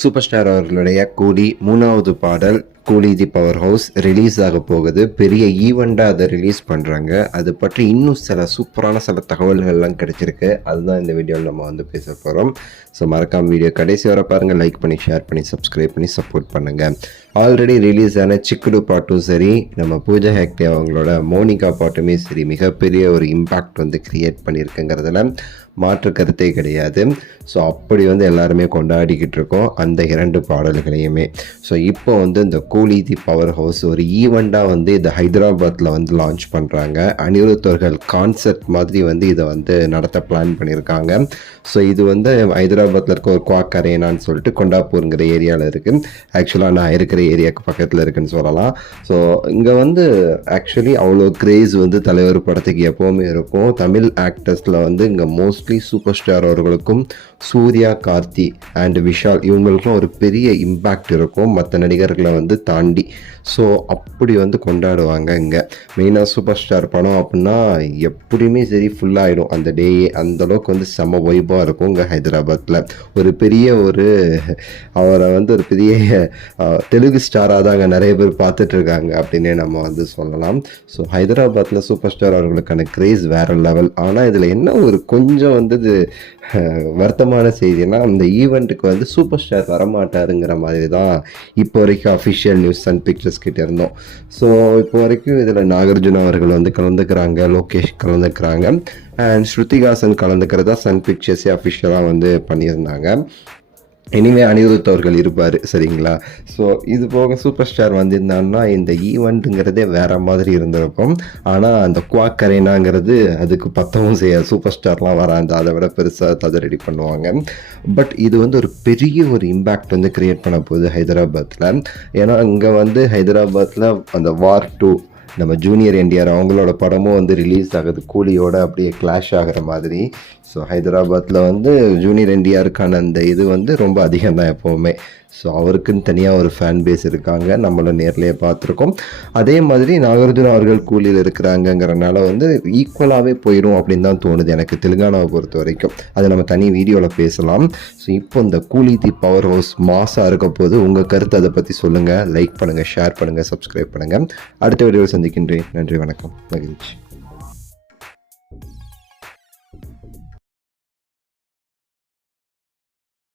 Super star அவர்களுடைய கூலி 3வது பாடல் கூலி தி பவர் ஹவுஸ் ரிலீஸ் ஆக போகுது. பெரிய ஈவெண்ட்டாக அதை ரிலீஸ் பண்ணுறாங்க. அது பற்றி இன்னும் சில சூப்பரான சில தகவல்கள்லாம் கிடைச்சிருக்கு. அதுதான் இந்த வீடியோவில் நம்ம வந்து பேச போகிறோம். ஸோ மறக்காம வீடியோ கடைசி வர பாருங்கள். லைக் பண்ணி ஷேர் பண்ணி சப்ஸ்கிரைப் பண்ணி சப்போர்ட் பண்ணுங்கள். ஆல்ரெடி ரிலீஸ் ஆன சிக்குடு பாட்டும் சரி, நம்ம பூஜா ஹெக்டே அவங்களோட மோனிகா பாட்டுமே சரி, மிகப்பெரிய ஒரு இம்பேக்ட் வந்து கிரியேட் பண்ணியிருக்குங்கிறதுல மாற்று கருத்தே கிடையாது. ஸோ அப்படி வந்து எல்லாருமே கொண்டாடிக்கிட்டு இருக்கோம் அந்த 2 பாடல்களையுமே. ஸோ இப்போ வந்து இந்த கூலி தி பவர் ஹவுஸ் ஒரு ஈவெண்ட்டாக வந்து இதை ஹைதராபாத்தில் வந்து லான்ச் பண்ணுறாங்க. அனிருத் அவர்கள் கான்செப்ட் மாதிரி வந்து இதை வந்து நடத்த பிளான் பண்ணியிருக்காங்க. ஸோ இது வந்து ஹைதராபாத்தில் இருக்க ஒரு குவாக் அரேனான்னு சொல்லிட்டு கொண்டாப்பூருங்கிற ஏரியாவில் இருக்குது. ஆக்சுவலாக நான் இருக்கிற ஏரியாவுக்கு பக்கத்தில் இருக்குன்னு சொல்லலாம். ஸோ இங்கே வந்து ஆக்சுவலி அவ்வளோ கிரேஸ் வந்து தலைவர் படத்துக்கு எப்போவுமே இருக்கும். தமிழ் ஆக்டர்ஸில் வந்து இங்கே மோஸ்ட்லி சூப்பர் ஸ்டார் அவர்களுக்கும் சூர்யா, கார்த்தி அண்ட் விஷால் இவங்களுக்கும் ஒரு பெரிய இம்பேக்ட் இருக்கும் மற்ற நடிகர்களை வந்து தாண்டி. ஸோ அப்படி வந்து கொண்டாடுவாங்க இங்கே. மெயினாக சூப்பர் ஸ்டார் படம் அப்படின்னா எப்படியுமே சரி ஃபுல்லாகிடும் அந்த டேயே. அந்தளவுக்கு வந்து செம்ம வைப்பாக இருக்கும் இங்கே ஹைதராபாத்தில். ஒரு பெரிய அவரை வந்து ஒரு பெரிய தெலுங்கு ஸ்டாராக தான் அங்கே நிறைய பேர் பார்த்துட்ருக்காங்க அப்படின்னே நம்ம வந்து சொல்லலாம். ஸோ ஹைதராபாத்தில் சூப்பர் ஸ்டார் அவர்களுக்கான கிரேஸ் வேறு லெவல். ஆனால் இதில் என்ன ஒரு கொஞ்சம் வந்து இது வருத்தமான செய்தினா, அந்த ஈவெண்ட்டுக்கு வந்து சூப்பர் ஸ்டார் வரமாட்டாருங்கிற மாதிரி தான் இப்போ வரைக்கும் அஃபிஷியல் நியூஸ் சன் பிக்சர்ஸ் கிட்டே இருந்தோம். ஸோ இப்போ வரைக்கும் இதில் நாகார்ஜுனா அவர்கள் வந்து கலந்துக்கிறாங்க, லோகேஷ் கலந்துக்கிறாங்க அண்ட் ஸ்ருதிஹாசன் கலந்துக்கிறதா சன் பிக்சர்ஸே அஃபிஷியலாக வந்து பண்ணியிருந்தாங்க. இனிமேல் அனிருத் அவர்கள் இருப்பார், சரிங்களா? ஸோ இது போக சூப்பர் ஸ்டார் வந்திருந்தாங்கன்னா இந்த ஈவெண்ட்டுங்கிறதே வேறு மாதிரி இருந்திருக்கும். ஆனால் அந்த குவாக் அரேனாங்கிறது அதுக்கு பத்தவும் செய்யாது. சூப்பர் ஸ்டார்லாம் வராது, அதை விட பெருசாக அதை ரெடி பண்ணுவாங்க. பட் இது வந்து ஒரு பெரிய ஒரு இம்பேக்ட் வந்து க்ரியேட் பண்ண போகுது ஹைதராபாத்தில். ஏன்னா இங்கே வந்து ஹைதராபாத்தில் அந்த வார் 2 நம்ம ஜூனியர் என்டிஆர் அவங்களோட படமும் வந்து ரிலீஸ் ஆகுது கூலியோட அப்படியே கிளாஷ் ஆகிற மாதிரி. ஸோ ஹைதராபாத்தில் வந்து ஜூனியர் என்டிஆருக்கான அந்த இது வந்து ரொம்ப அதிகம் தான் எப்போவுமே. ஸோ அவருக்குன்னு தனியாக ஒரு ஃபேன் பேஸ் இருக்காங்க, நம்மளும் நேர்லேயே பார்த்துருக்கோம். அதே மாதிரி நாகார்ஜுனா அவர்கள் கூலியில் இருக்கிறாங்கங்கிறனால வந்து ஈக்குவலாகவே போயிடும் அப்படின்னு தான் தோணுது எனக்கு தெலுங்கானாவை பொறுத்த வரைக்கும். அது நம்ம தனி வீடியோவில் பேசலாம். ஸோ இப்போ இந்த கூலி தி பவர் ஹவுஸ் மாசாக இருக்க போது உங்கள் கருத்து அதை பற்றி சொல்லுங்கள். லைக் பண்ணுங்கள், ஷேர் பண்ணுங்கள், சப்ஸ்கிரைப் பண்ணுங்கள். அடுத்த வீடியோவில் சந்திக்கின்றேன். நன்றி, வணக்கம், மகிழ்ச்சி.